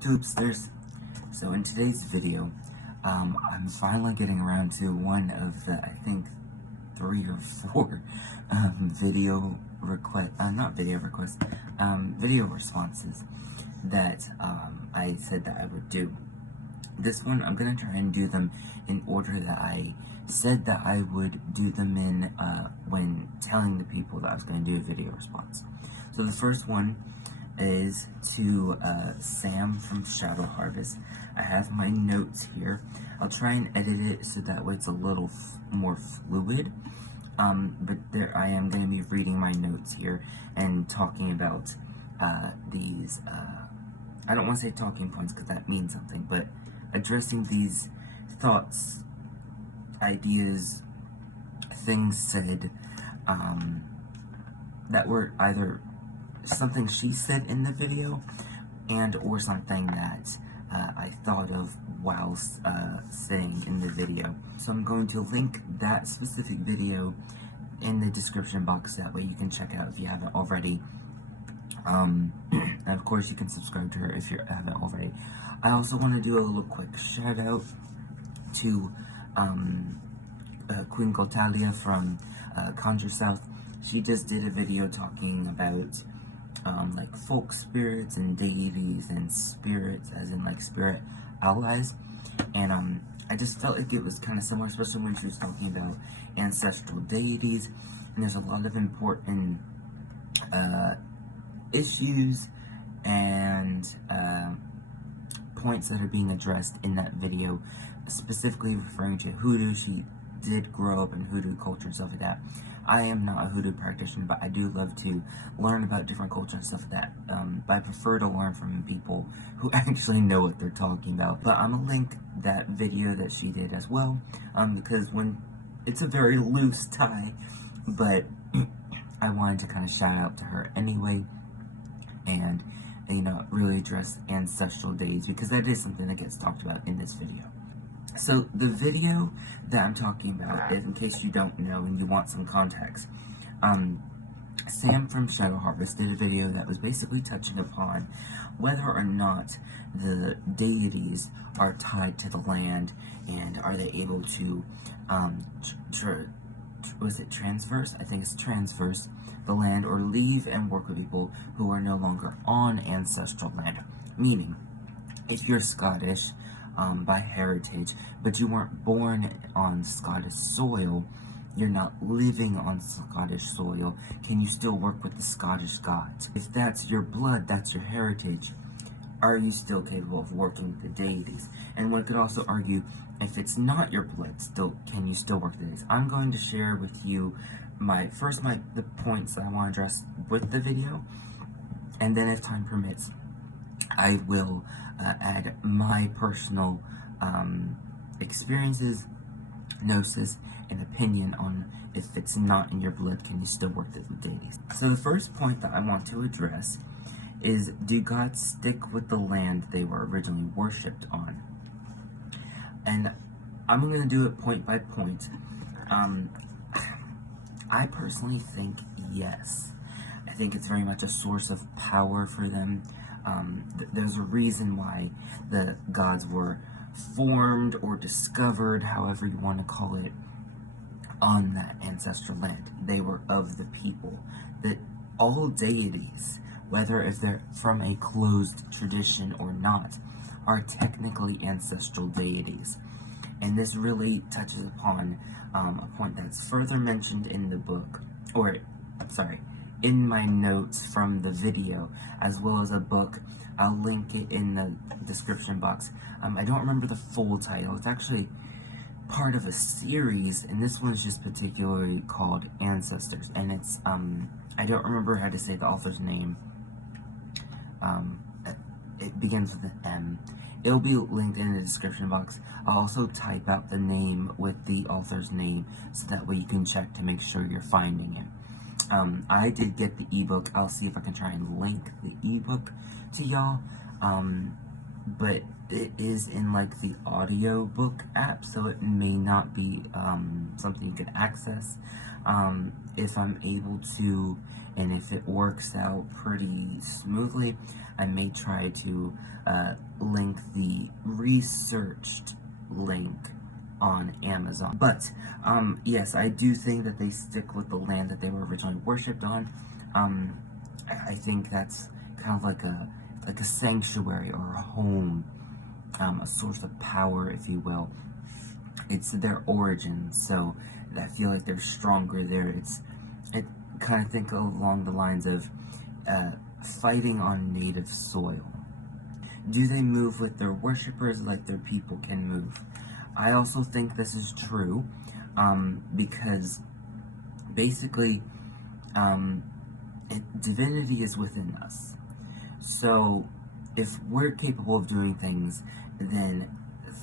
YouTubesters. So in today's video, I'm finally getting around to one of the, I think, 3 or 4 video responses that I said that I would do. This one, I'm going to try and do them in order that I said that I would do them in when telling the people that I was going to do a video response. So the first one is to Sam from Shadow Harvest. I have my notes here. I'll try and edit it so that way it's a little more fluid. But there I am going to be reading my notes here and talking about these, I don't want to say talking points because that means something, but addressing these thoughts, ideas, things said that were either something she said in the video and or something that I thought of while saying in the video. So I'm going to link that specific video in the description box, that way you can check it out if you haven't already. And of course you can subscribe to her if you haven't already. I also want to do a little quick shout out to Queen Gotalia from Conjure South. She just did a video talking about like folk spirits and deities and spirits, as in like spirit allies, and I just felt like it was kind of similar, especially when she was talking about ancestral deities. And there's a lot of important issues and points that are being addressed in that video, specifically referring to hoodoo. She did grow up in hoodoo culture and stuff like that. I am not a hoodoo practitioner, but I do love to learn about different cultures and stuff like that. But I prefer to learn from people who actually know what they're talking about. But I'm gonna link that video that she did as well, because when it's a very loose tie, but I wanted to kind of shout out to her anyway, and you know, really address ancestral days, because that is something that gets talked about in this video. So the video that I'm talking about is, in case you don't know and you want some context, Sam from Shadow Harvest did a video that was basically touching upon whether or not the deities are tied to the land, and are they able to, transverse? I think it's transverse the land, or leave and work with people who are no longer on ancestral land. Meaning, if you're Scottish by heritage, but you weren't born on Scottish soil, you're not living on Scottish soil, can you still work with the Scottish gods? If that's your blood, that's your heritage, are you still capable of working with the deities? And one could also argue, if it's not your blood, can you still work with the deities? I'm going to share with you the points that I want to address with the video, and then if time permits, I will add my personal experiences, gnosis, and opinion on if it's not in your blood, can you still work with the deities. So the first point that I want to address is, do gods stick with the land they were originally worshipped on? And I'm going to do it point by point. I personally think yes. I think it's very much a source of power for them. There's a reason why the gods were formed or discovered, however you want to call it, on that ancestral land. They were of the people. That all deities, whether if they're from a closed tradition or not, are technically ancestral deities. And this really touches upon a point that's further mentioned in the book, in my notes from the video, as well as a book. I'll link it in the description box. I don't remember the full title. It's actually part of a series, and this one's just particularly called Ancestors, and it's, I don't remember how to say the author's name. It begins with an M. It'll be linked in the description box. I'll also type out the name with the author's name, so that way you can check to make sure you're finding it. I did get the ebook. I'll see if I can try and link the ebook to y'all. But it is in like the audiobook app, so it may not be something you can access. If I'm able to, and if it works out pretty smoothly, I may try to link the researched link on Amazon. But yes, I do think that they stick with the land that they were originally worshipped on. I think that's kind of like a sanctuary or a home, a source of power, if you will. It's their origin, so I feel like they're stronger there. It kind of think along the lines of fighting on native soil. Do they move with their worshippers like their people can move? I also think this is true, because basically, divinity is within us. So, if we're capable of doing things, then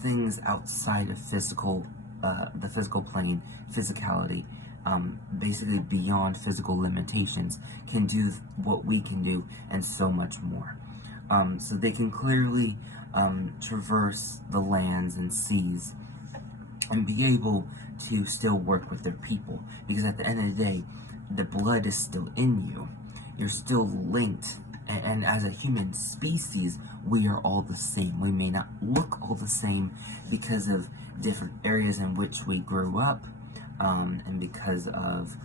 things outside of the physical plane, physicality, basically beyond physical limitations, can do what we can do and so much more. So they can clearly traverse the lands and seas and be able to still work with their people. Because at the end of the day, the blood is still in you. You're still linked. And as a human species, we are all the same. We may not look all the same because of different areas in which we grew up, and because of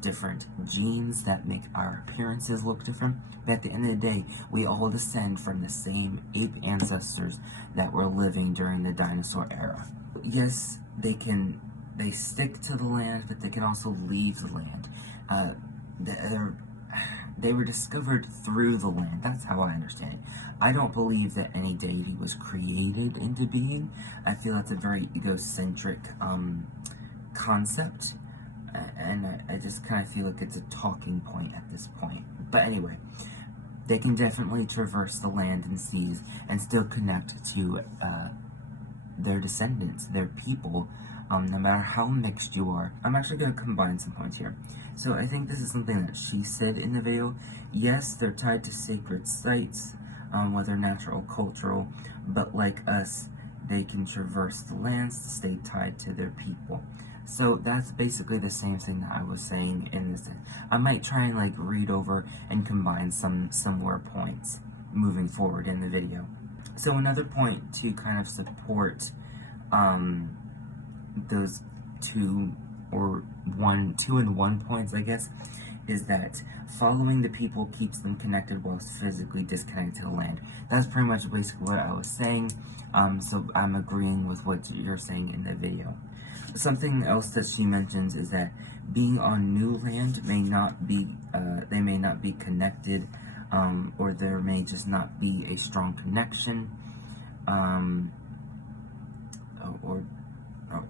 different genes that make our appearances look different. But at the end of the day, we all descend from the same ape ancestors that were living during the dinosaur era. Yes, they stick to the land, but they can also leave the land. They were discovered through the land. That's how I understand it. I don't believe that any deity was created into being. I feel that's a very egocentric concept, and I just kind of feel like it's a talking point at this point. But anyway, they can definitely traverse the land and seas and still connect to their descendants, their people, no matter how mixed you are. I'm actually going to combine some points here. So I think this is something that she said in the video. Yes, they're tied to sacred sites, whether natural or cultural, but like us, they can traverse the lands to stay tied to their people. So that's basically the same thing that I was saying in this. I might try and like read over and combine some similar points moving forward in the video. So another point to kind of support those two and one points, I guess, is that following the people keeps them connected whilst physically disconnected to the land. That's pretty much basically what I was saying, so I'm agreeing with what you're saying in the video. Something else that she mentions is that being on new land may not be, they may not be connected, or there may just not be a strong connection,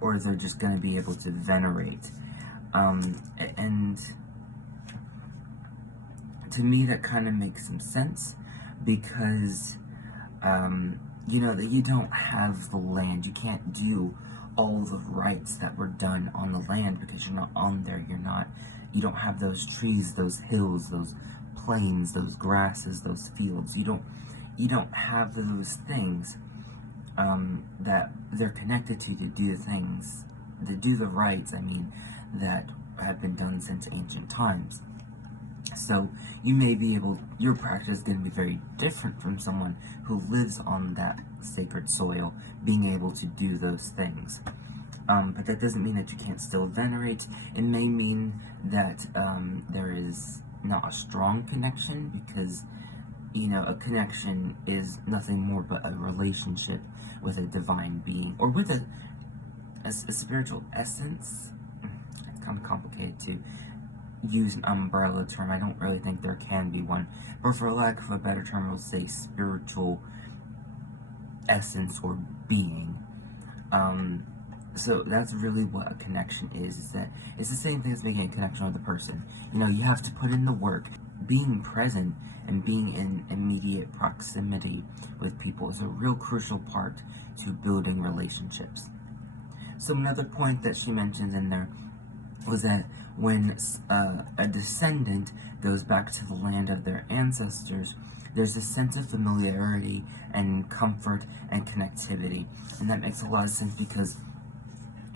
or they're just going to be able to venerate. And to me, that kind of makes some sense, because, you know, that you don't have the land. You can't do all the rites that were done on the land because you're not on there. You don't have those trees, those hills, those plains, those grasses, those fields. You don't have those things that they're connected to do things, to do the rites, I mean, that have been done since ancient times. So you may be able, your practice is going to be very different from someone who lives on that sacred soil, being able to do those things. But that doesn't mean that you can't still venerate. It may mean that there is not a strong connection, because, you know, a connection is nothing more but a relationship with a divine being, or with a spiritual essence. It's kind of complicated to use an umbrella term. I don't really think there can be one, but for lack of a better term, we'll say spiritual essence or being. So that's really what a connection is that it's the same thing as making a connection with a person. You know, you have to put in the work. Being present and being in immediate proximity with people is a real crucial part to building relationships. So another point that she mentions in there was that when a descendant goes back to the land of their ancestors, there's a sense of familiarity and comfort and connectivity. And that makes a lot of sense because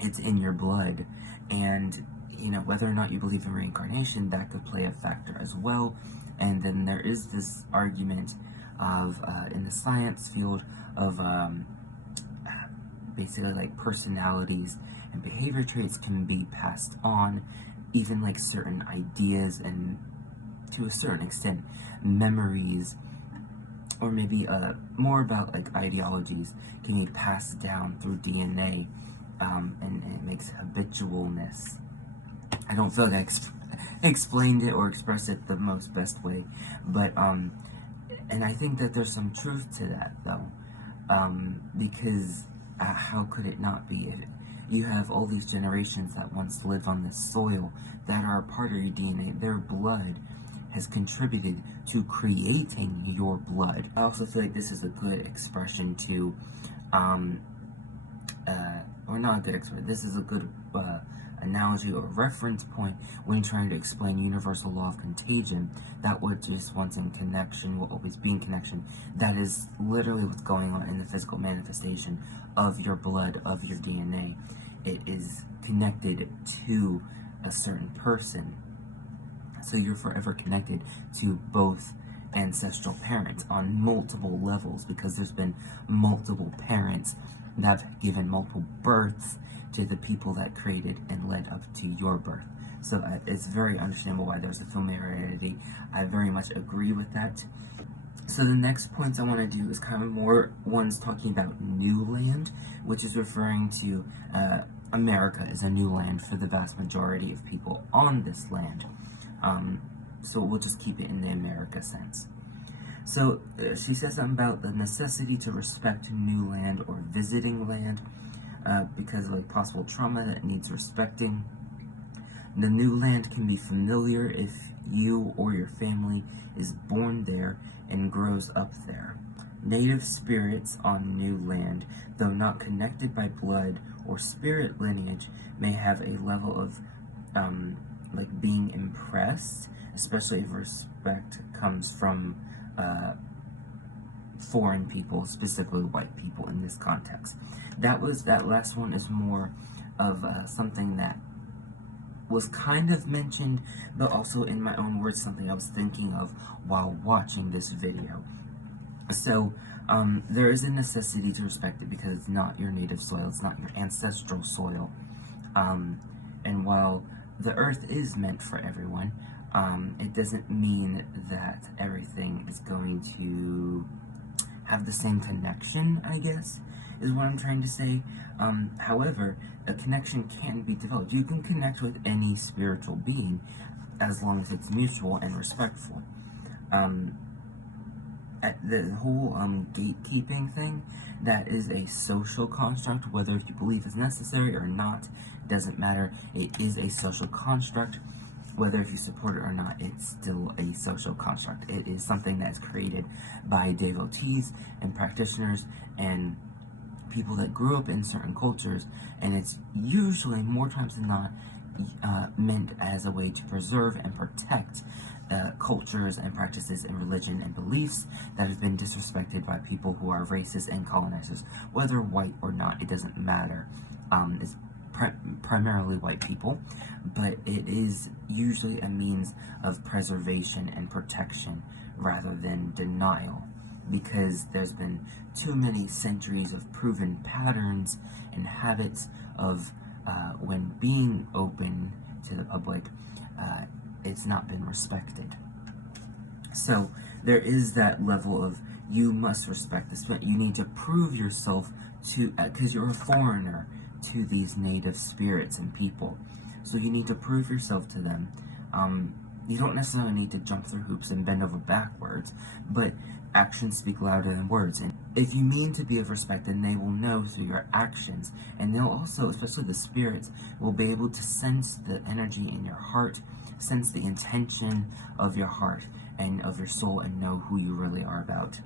it's in your blood. And, you know, whether or not you believe in reincarnation, that could play a factor as well. And then there is this argument of, in the science field, of basically like personalities and behavior traits can be passed on, even like certain ideas and to a certain extent memories, or maybe more about like ideologies can be passed down through DNA, and it makes habitualness. I don't feel like I explained it or expressed it the most best way, but and I think that there's some truth to that though, because how could it not be? If you have all these generations that once lived on this soil that are a part of your DNA, their blood has contributed to creating your blood. I also feel like this is a good expression to, or not a good expression, this is a good analogy or reference point when trying to explain universal law of contagion, that what just once in connection will always be in connection. That is literally what's going on in the physical manifestation of your blood, of your DNA. It is connected to a certain person. So you're forever connected to both ancestral parents on multiple levels, because there's been multiple parents that have given multiple births to the people that created and led up to your birth. So it's very understandable why there's a familiarity. I very much agree with that. So the next points I want to do is kind of more ones talking about new land, which is referring to America as a new land for the vast majority of people on this land. So we'll just keep it in the America sense. So she says something about the necessity to respect new land or visiting land, because of like possible trauma that needs respecting. The new land can be familiar if you or your family is born there and grows up there. Native spirits on new land, though not connected by blood or spirit lineage, may have a level of like being impressed, especially if respect comes from foreign people, specifically white people in this context. That last one is more of something that was kind of mentioned, but also in my own words, something I was thinking of while watching this video. So there is a necessity to respect it because it's not your native soil, it's not your ancestral soil. And while the earth is meant for everyone, it doesn't mean that everything is going to have the same connection, I guess, is what I'm trying to say. However, a connection can be developed. You can connect with any spiritual being as long as it's mutual and respectful. The whole gatekeeping thing, that is a social construct. Whether if you believe it's necessary or not, doesn't matter. It is a social construct. Whether if you support it or not, it's still a social construct. It is something that's created by devotees and practitioners and people that grew up in certain cultures, and it's usually, more times than not, meant as a way to preserve and protect cultures and practices and religion and beliefs that have been disrespected by people who are racist and colonizers. Whether white or not, it doesn't matter. It's primarily white people, but it is usually a means of preservation and protection rather than denial, because there's been too many centuries of proven patterns and habits of when being open to the public, it's not been respected. So there is that level of, you must respect this. You need to prove yourself to, because you're a foreigner to these native spirits and people. So you need to prove yourself to them. You don't necessarily need to jump through hoops and bend over backwards, but actions speak louder than words. And if you mean to be of respect, then they will know through your actions. And they'll also, especially the spirits, will be able to sense the energy in your heart, sense the intention of your heart and of your soul, and know who you really are about.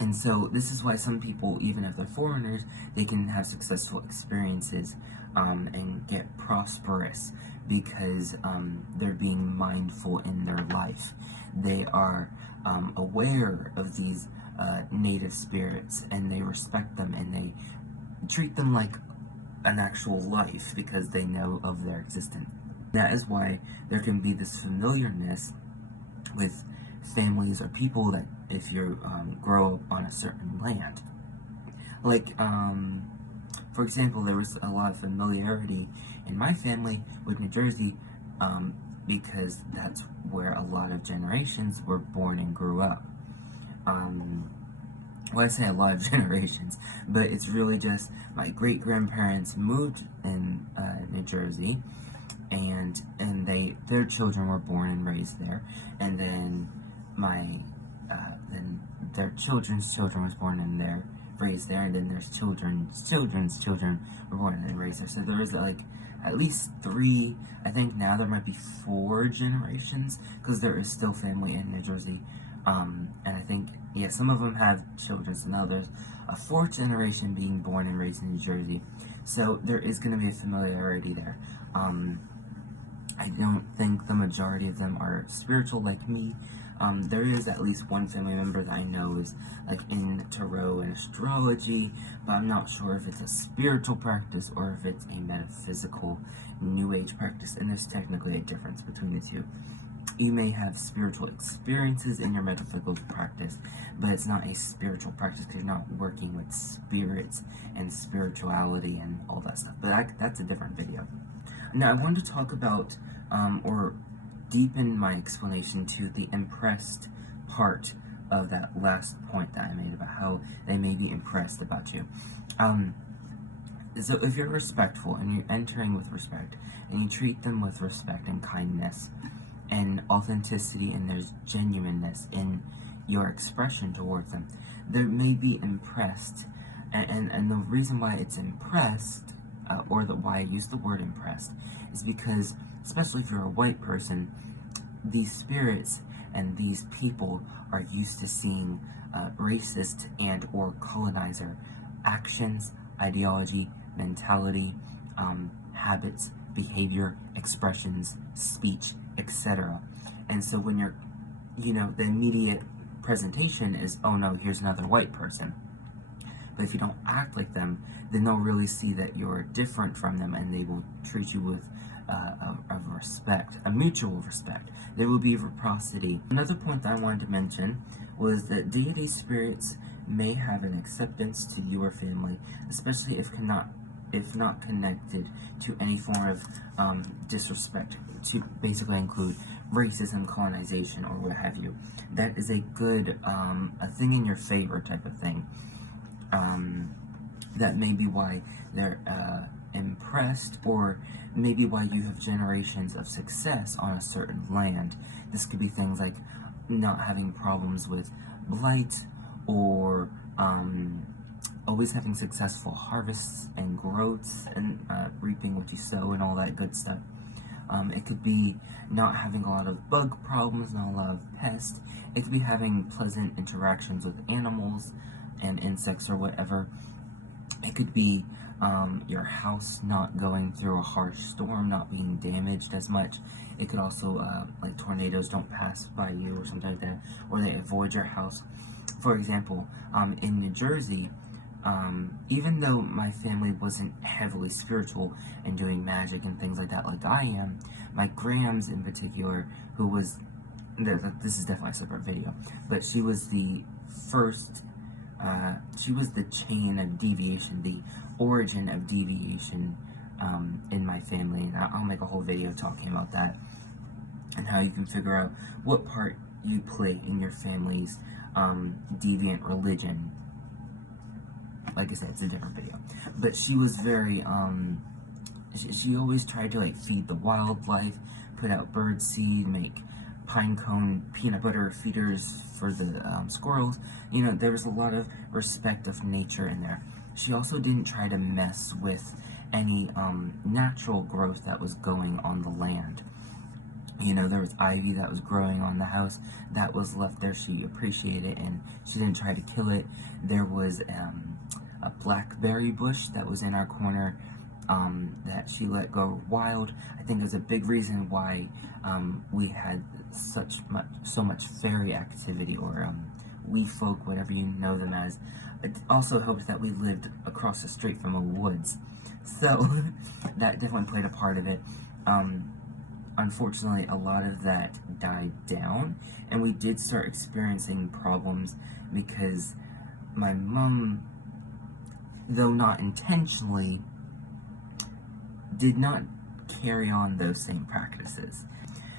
And so this is why some people, even if they're foreigners, they can have successful experiences and get prosperous, because they're being mindful in their life. they are aware of these native spirits, and they respect them, and they treat them like an actual life because they know of their existence. That is why there can be this familiarness with families or people that if you grow up on a certain land. Like, for example, there was a lot of familiarity in my family with New Jersey because that's where a lot of generations were born and grew up. Well, I say a lot of generations, but it's really just my great-grandparents moved in New Jersey, and their children were born and raised there, and then then their children's children was born in there, raised there, and then their children's children were born and raised there. So there was like at least 3, I think now there might be 4 generations, because there is still family in New Jersey, and I think, yeah, some of them have children, so now there's a 4th generation being born and raised in New Jersey, so there is going to be a familiarity there. I don't think the majority of them are spiritual like me. There is at least one family member that I know is like in tarot and astrology, but I'm not sure if it's a spiritual practice or if it's a metaphysical new age practice, and there's technically a difference between the two. You may have spiritual experiences in your metaphysical practice, but it's not a spiritual practice because you're not working with spirits and spirituality and all that stuff. But that's a different video. Now, I wanted to talk about, or deepen my explanation to the impressed part of that last point that I made about how they may be impressed about you. So if you're respectful and you're entering with respect and you treat them with respect and kindness and authenticity, and there's genuineness in your expression towards them, they may be impressed. And the reason why it's impressed, or why I use the word impressed, is because, especially if you're a white person, these spirits and these people are used to seeing racist and or colonizer actions, ideology, mentality, habits, behavior, expressions, speech, etc. And so when you're, the immediate presentation is, oh no, here's another white person. But if you don't act like them, then they'll really see that you're different from them, and they will treat you with a respect, a mutual respect. There will be reciprocity. Another point that I wanted to mention was that deity spirits may have an acceptance to your family, especially if not connected to any form of disrespect, to basically include racism, colonization, or what have you. That is a good, a thing in your favor type of thing. That may be why they're impressed, or maybe why you have generations of success on a certain land. This could be things like not having problems with blight, or always having successful harvests and growths, and reaping what you sow and all that good stuff. It could be not having a lot of bug problems, not a lot of pests. It could be having pleasant interactions with animals and insects or whatever. It could be your house not going through a harsh storm, not being damaged as much. It could also, like tornadoes don't pass by you or something like that, or they avoid your house. For example, in New Jersey, even though my family wasn't heavily spiritual and doing magic and things like that like I am, my Grams in particular, who was, this is definitely a separate video, but she was the first, she was the chain of deviation, the origin of deviation in my family, and I'll make a whole video talking about that, and how you can figure out what part you play in your family's deviant religion. Like I said, it's a different video. But she was very, she always tried to, like, feed the wildlife, put out bird seed, make pine cone peanut butter feeders for the squirrels. There was a lot of respect of nature in there. She also didn't try to mess with any natural growth that was going on the land. There was ivy that was growing on the house that was left there. She appreciated it, and she didn't try to kill it. There was a blackberry bush that was in our corner that she let go wild. I think there's a big reason why we had so much fairy activity, or wee folk, whatever you know them as. It also helps that we lived across the street from a woods, so that definitely played a part of it. Unfortunately, a lot of that died down, and we did start experiencing problems because my mom, though not intentionally, did not carry on those same practices.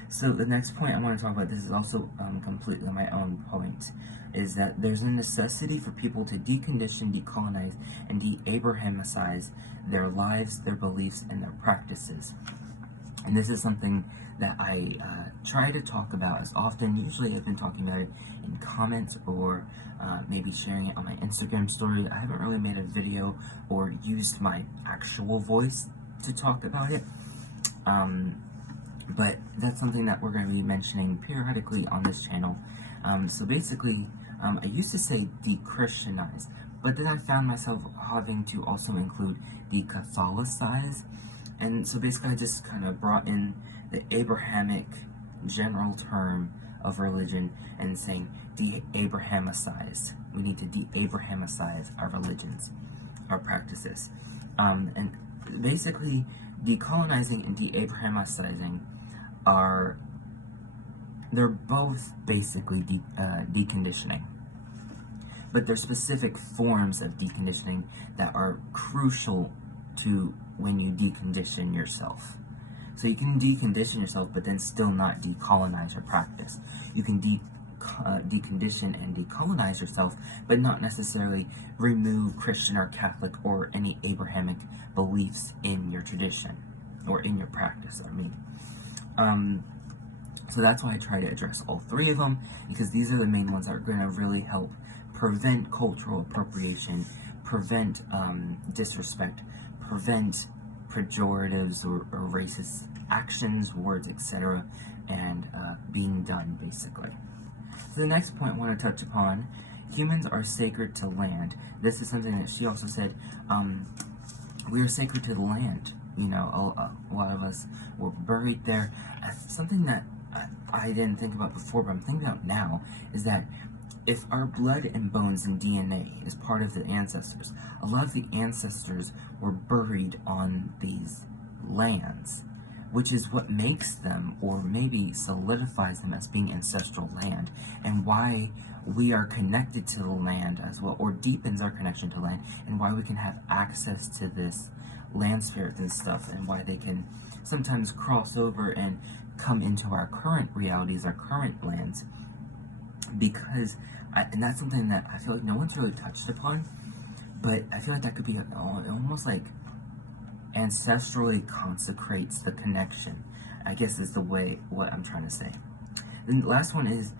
So the next point I want to talk about, this is also completely my own point, is that there's a necessity for people to decondition, decolonize, and de-Abrahamicize their lives, their beliefs, and their practices. And this is something that I try to talk about as often. Usually I've been talking about it in comments, or maybe sharing it on my Instagram story. I haven't really made a video or used my actual voice to talk about it. But that's something that we're going to be mentioning periodically on this channel. So basically, I used to say de-Christianize, but then I found myself having to also include de-Catholicize. And so basically I just kind of brought in the Abrahamic general term of religion and saying de-Abrahamicize. We need to de-Abrahamicize our religions, our practices. And basically, decolonizing and de-Abrahamicizing they're both basically deconditioning. But there's specific forms of deconditioning that are crucial to when you decondition yourself. So you can decondition yourself, but then still not decolonize your practice. You can decondition and decolonize yourself, but not necessarily remove Christian or Catholic or any Abrahamic beliefs in your tradition, or in your practice, I mean. So that's why I try to address all three of them, because these are the main ones that are going to really help prevent cultural appropriation, prevent disrespect, prevent pejoratives or racist actions, words, etc., and being done, basically. So the next point I want to touch upon, humans are sacred to land. This is something that she also said, we are sacred to the land. You know, a lot of us were buried there. Something that I didn't think about before, but I'm thinking about now, is that if our blood and bones and DNA is part of the ancestors, a lot of the ancestors were buried on these lands, which is what makes them, or maybe solidifies them as being ancestral land, and why we are connected to the land as well, or deepens our connection to land, and why we can have access to this land spirit and stuff, and why they can sometimes cross over and come into our current realities, our current lands, because, and that's something that I feel like no one's really touched upon, but I feel like that could be almost like ancestrally consecrates the connection, I guess is what I'm trying to say. Then the last one is,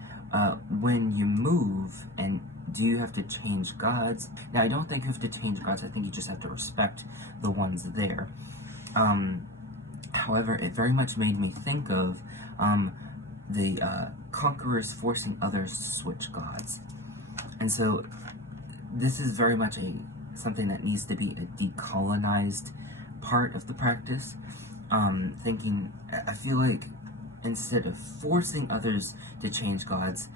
when you move, and do you have to change gods? Now, I don't think you have to change gods. I think you just have to respect the ones there. However, it very much made me think of the conquerors forcing others to switch gods. And so this is very much something that needs to be a decolonized part of the practice. I feel like instead of forcing others to change gods,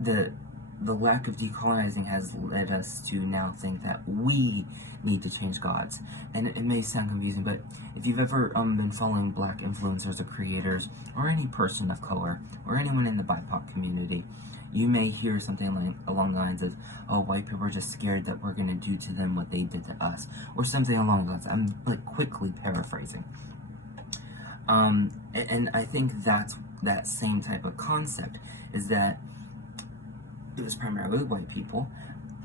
the lack of decolonizing has led us to now think that we need to change gods. And it may sound confusing, but if you've ever been following Black influencers or creators, or any person of color, or anyone in the BIPOC community, you may hear something along the lines of, oh, white people are just scared that we're going to do to them what they did to us, or something along those lines. I'm quickly paraphrasing. And I think that's that same type of concept, is that it was primarily white people,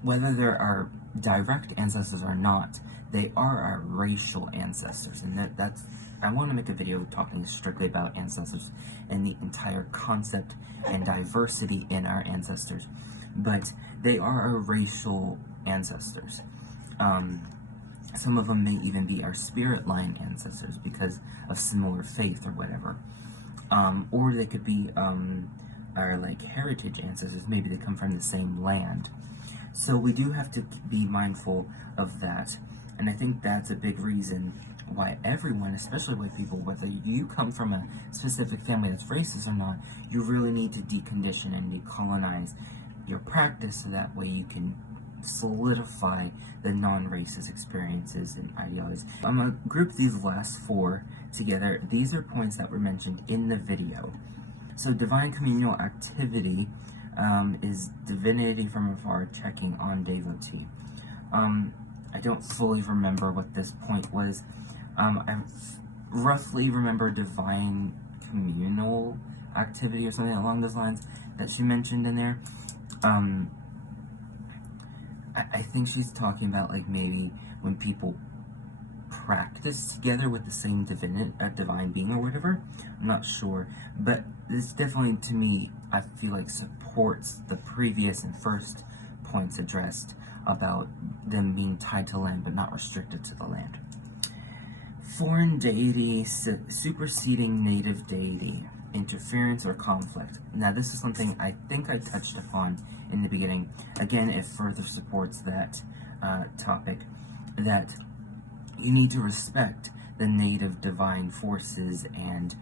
whether there are direct ancestors or not, they are our racial ancestors, and that's, I want to make a video talking strictly about ancestors and the entire concept and diversity in our ancestors, but they are our racial ancestors. Some of them may even be our spirit line ancestors because of similar faith or whatever, or they could be our heritage ancestors. Maybe they come from the same land. So we do have to be mindful of that. And I think that's a big reason why everyone, especially white people, whether you come from a specific family that's racist or not, you really need to decondition and decolonize your practice so that way you can solidify the non-racist experiences and ideologies. I'm going to group these last four together. These are points that were mentioned in the video. So divine communal activity is divinity from afar checking on devotee. I don't fully remember what this point was. I roughly remember divine communal activity or something along those lines that she mentioned in there. I think she's talking about like maybe when people practice together with the same divine being or whatever. I'm not sure, but this definitely, to me, I feel like supports the previous and first points addressed about them being tied to land but not restricted to the land. Foreign deity superseding native deity, interference or conflict. Now this is something I think I touched upon in the beginning. Again, it further supports that topic, that you need to respect the native divine forces and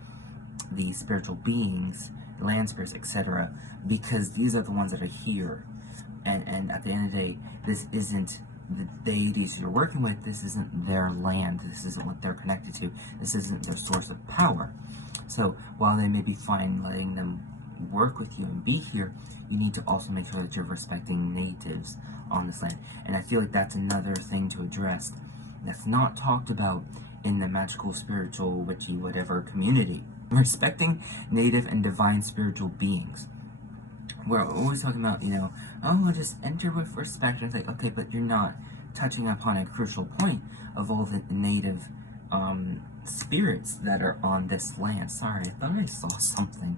the spiritual beings, land spirits, etc., because these are the ones that are here. And at the end of the day, this isn't the deities you're working with, this isn't their land, this isn't what they're connected to, this isn't their source of power. So while they may be fine letting them work with you and be here, you need to also make sure that you're respecting natives on this land. And I feel like that's another thing to address that's not talked about in the magical, spiritual, witchy, whatever community. Respecting native and divine spiritual beings. We're always talking about, you know, oh, just enter with respect. And it's like, okay, but you're not touching upon a crucial point of all the native spirits that are on this land. Sorry, I thought I saw something.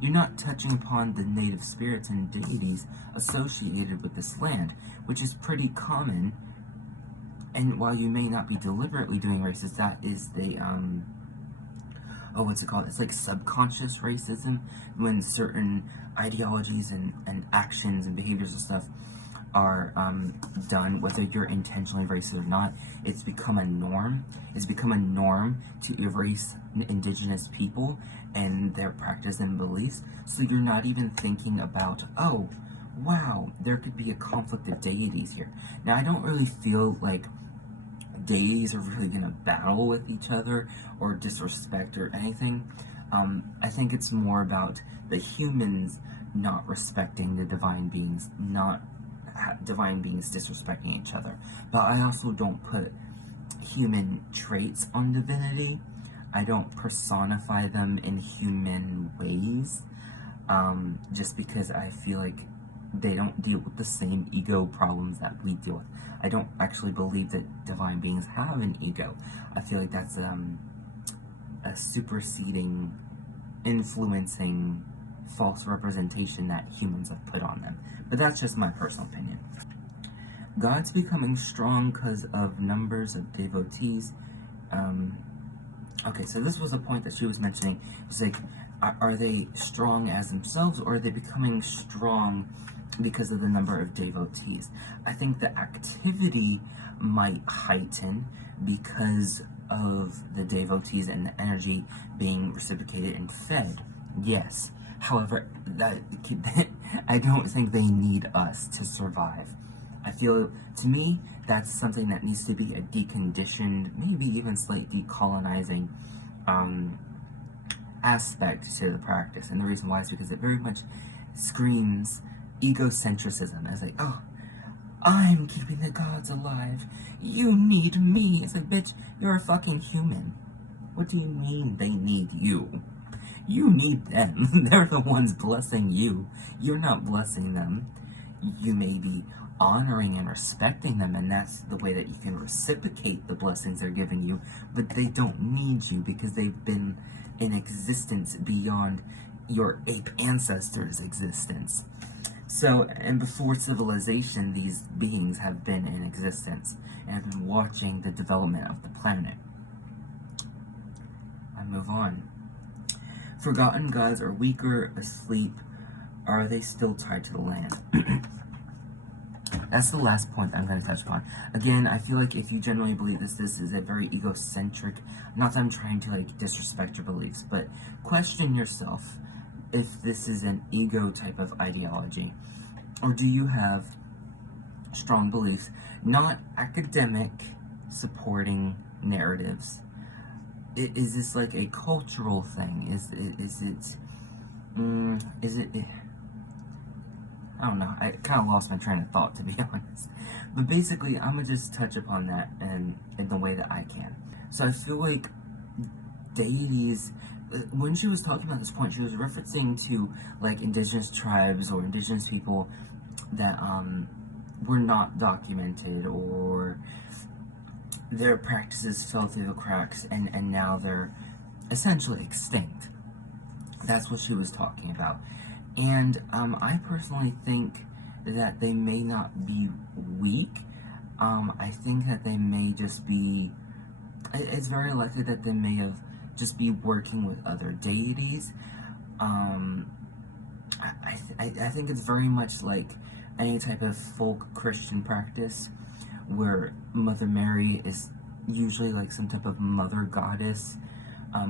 You're not touching upon the native spirits and deities associated with this land, which is pretty common. And while you may not be deliberately doing racist, that is the, oh, what's it called? It's like subconscious racism, when certain ideologies and actions and behaviors and stuff are done, whether you're intentionally racist or not. It's become a norm. It's become a norm to erase indigenous people and their practice and beliefs. So you're not even thinking about, oh, wow, there could be a conflict of deities here. Now, I don't really feel like deities are really going to battle with each other or disrespect or anything. I think it's more about the humans not respecting the divine beings, not divine beings disrespecting each other. But I also don't put human traits on divinity. I don't personify them in human ways, just because I feel like they don't deal with the same ego problems that we deal with. I don't actually believe that divine beings have an ego. I feel like that's a superseding, influencing, false representation that humans have put on them. But that's just my personal opinion. God's becoming strong because of numbers of devotees. Okay, so this was a point that she was mentioning. It's like, are they strong as themselves, or are they becoming strong because of the number of devotees? I think the activity might heighten because of the devotees and the energy being reciprocated and fed. Yes. However, I don't think they need us to survive. I feel, to me, that's something that needs to be a deconditioned, maybe even slight decolonizing aspect to the practice. And the reason why is because it very much screams egocentrism. It's like, oh, I'm keeping the gods alive. You need me. It's like, bitch, you're a fucking human. What do you mean they need you? You need them. They're the ones blessing you. You're not blessing them. You may be honoring and respecting them, and that's the way that you can reciprocate the blessings they're giving you, but they don't need you because they've been in existence beyond your ape ancestors' existence. So, and before civilization, these beings have been in existence and have been watching the development of the planet. I move on. Forgotten gods are weaker, asleep. Are they still tied to the land? that's the last point I'm going to touch upon. Again, I feel like if you genuinely believe this is a very egocentric, not that I'm trying to, like, disrespect your beliefs, but question yourself if this is an ego type of ideology, or do you have strong beliefs, not academic supporting narratives. Is this like a cultural thing? Is it, I don't know, I kind of lost my train of thought, to be honest. But basically, I'm gonna just touch upon that in the way that I can. So I feel like deities, when she was talking about this point, she was referencing to, like, indigenous tribes or indigenous people that, were not documented, or their practices fell through the cracks, and now they're essentially extinct. That's what she was talking about. And I personally think that they may not be weak. I think that they may just be, it's very likely that they may have just be working with other deities. I think it's very much like any type of folk Christian practice where Mother Mary is usually like some type of mother goddess,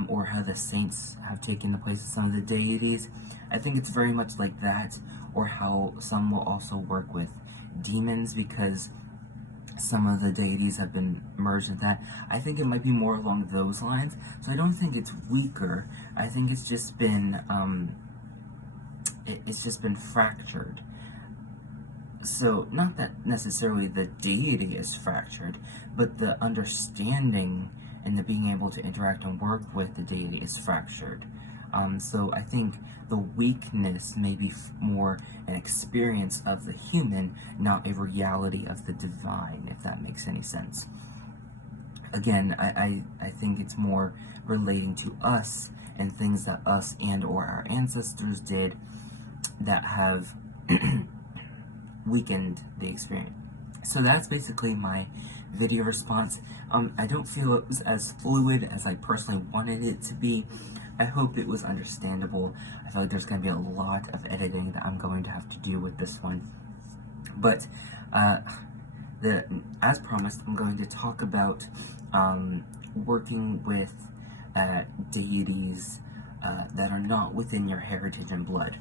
or how the saints have taken the place of some of the deities. I think it's very much like that, or how some will also work with demons because some of the deities have been merged with that. I think it might be more along those lines. So I don't think it's weaker. I think it's just been fractured. So, not that necessarily the deity is fractured, but the understanding and the being able to interact and work with the deity is fractured. So I think the weakness may be more an experience of the human, not a reality of the divine, if that makes any sense. Again, I think it's more relating to us and things that us and or our ancestors did that have weakened the experience. So that's basically my video response. I don't feel it was as fluid as I personally wanted it to be. I hope it was understandable. I feel like there's going to be a lot of editing that I'm going to have to do with this one. But, as promised, I'm going to talk about working with deities that are not within your heritage and blood.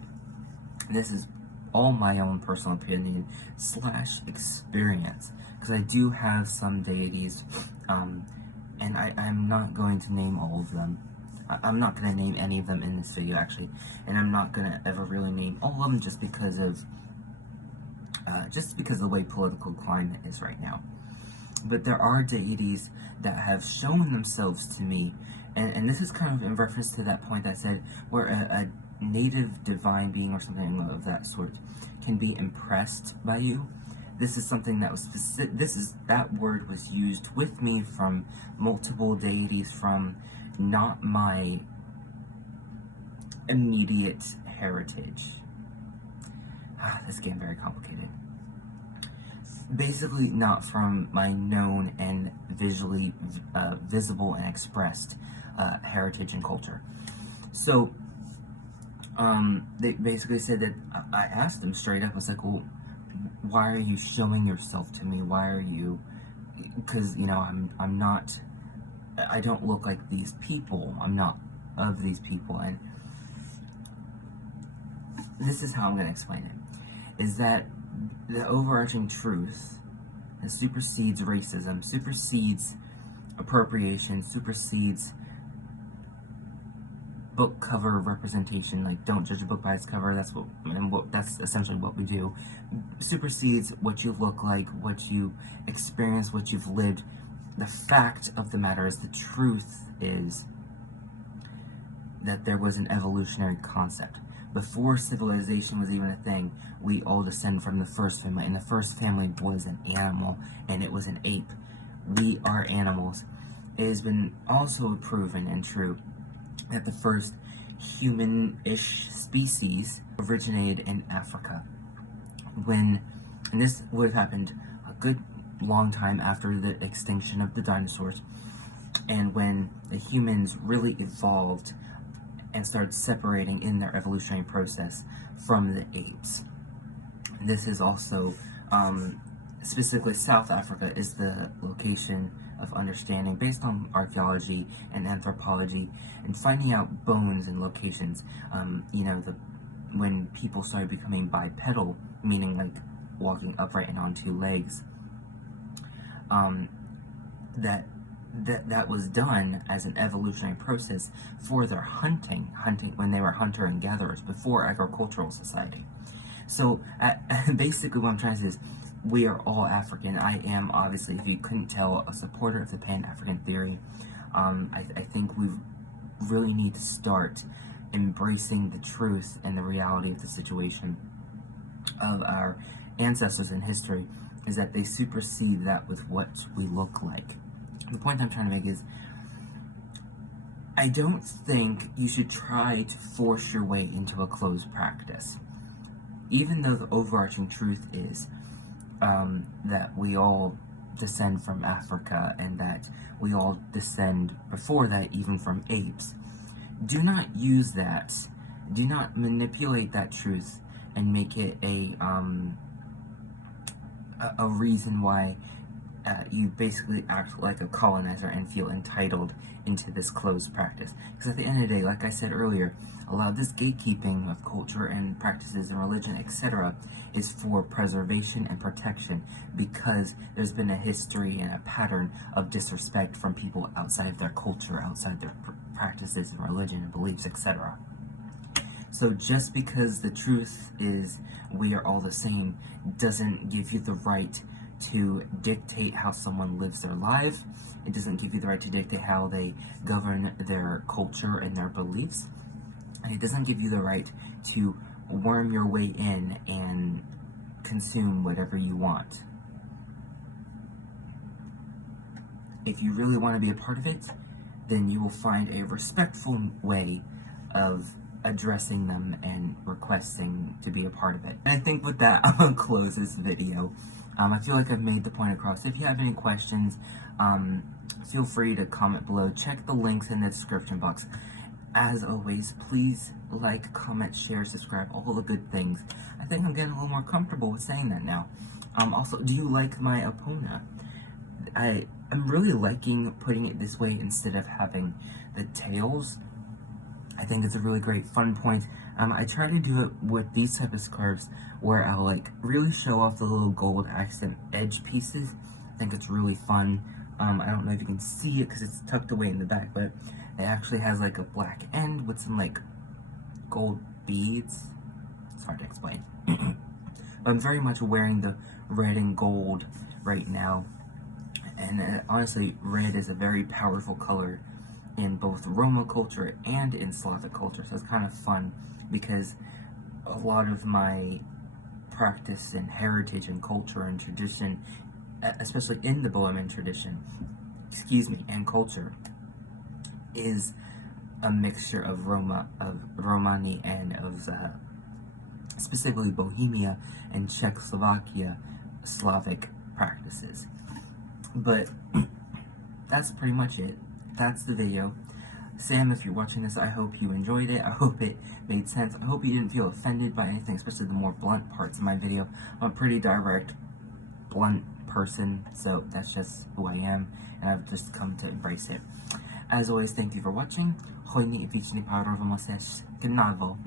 This is all my own personal opinion / experience, because I do have some deities, and I'm not going to name all of them. I'm not going to name any of them in this video, actually, and I'm not going to ever really name all of them just because of the way political climate is right now. But there are deities that have shown themselves to me, and this is kind of in reference to that point that I said, where a native divine being or something of that sort can be impressed by you. This is something that was that word was used with me from multiple deities from not my immediate heritage. This is getting very complicated. Basically, not from my known and visually visible and expressed heritage and culture. So, they basically said that, I asked them straight up, I was like, well, why are you showing yourself to me? Why are you, because, you know, I'm not, I don't look like these people, I'm not of these people, and this is how I'm going to explain it, is that the overarching truth that supersedes racism, supersedes appropriation, supersedes book cover representation, like don't judge a book by its cover, that's essentially what we do, supersedes what you look like, what you experience, what you've lived. The fact of the matter is, the truth is that there was an evolutionary concept. Before civilization was even a thing, we all descend from the first family, and the first family was an animal, and it was an ape. We are animals. It has been also proven and true that the first human-ish species originated in Africa. And this would have happened a good long time after the extinction of the dinosaurs, and when the humans really evolved and started separating in their evolutionary process from the apes. This is also specifically South Africa, is the location of understanding based on archaeology and anthropology and finding out bones and locations. When people started becoming bipedal, meaning like walking upright and on two legs, that was done as an evolutionary process for their hunting when they were hunter and gatherers before agricultural society. So basically what I'm trying to say is we are all African. I am, obviously, if you couldn't tell, a supporter of the Pan-African theory. I think we really need to start embracing the truth and the reality of the situation of our ancestors in history, is that they supersede that with what we look like. The point I'm trying to make is, I don't think you should try to force your way into a closed practice. Even though the overarching truth is that we all descend from Africa and that we all descend before that even from apes, do not use that, do not manipulate that truth and make it a reason why you basically act like a colonizer and feel entitled into this closed practice. Because at the end of the day, like I said earlier, a lot of this gatekeeping of culture and practices and religion, etc., is for preservation and protection, because there's been a history and a pattern of disrespect from people outside of their culture, outside their practices and religion and beliefs, etc. So just because the truth is we are all the same doesn't give you the right to dictate how someone lives their life. It doesn't give you the right to dictate how they govern their culture and their beliefs. And it doesn't give you the right to worm your way in and consume whatever you want. If you really want to be a part of it, then you will find a respectful way of addressing them and requesting to be a part of it. And I think with that, I'm going to close this video. I feel like I've made the point across. If you have any questions, feel free to comment below. Check the links in the description box. As always, please like, comment, share, subscribe, all the good things. I think I'm getting a little more comfortable with saying that now. Also, do you like my Epona? I'm really liking putting it this way instead of having the tails. I think it's a really great fun point. I try to do it with these type of scarves where I'll like really show off the little gold accent edge pieces. I think it's really fun. I don't know if you can see it because it's tucked away in the back, but it actually has like a black end with some like gold beads. It's hard to explain. I'm very much wearing the red and gold right now, and honestly, red is a very powerful color in both Roma culture and in Slavic culture, so it's kind of fun because a lot of my practice and heritage and culture and tradition, especially in the Bohemian tradition, and culture, is a mixture of Romani and of specifically Bohemia and Czechoslovakia Slavic practices. But that's pretty much it. That's the video. Sam, if you're watching this, I hope you enjoyed it. I hope it made sense. I hope you didn't feel offended by anything, especially the more blunt parts of my video. I'm a pretty direct, blunt person, so that's just who I am, and I've just come to embrace it. As always, thank you for watching. Hojni i wieczni parowo mosesz. Gnavo.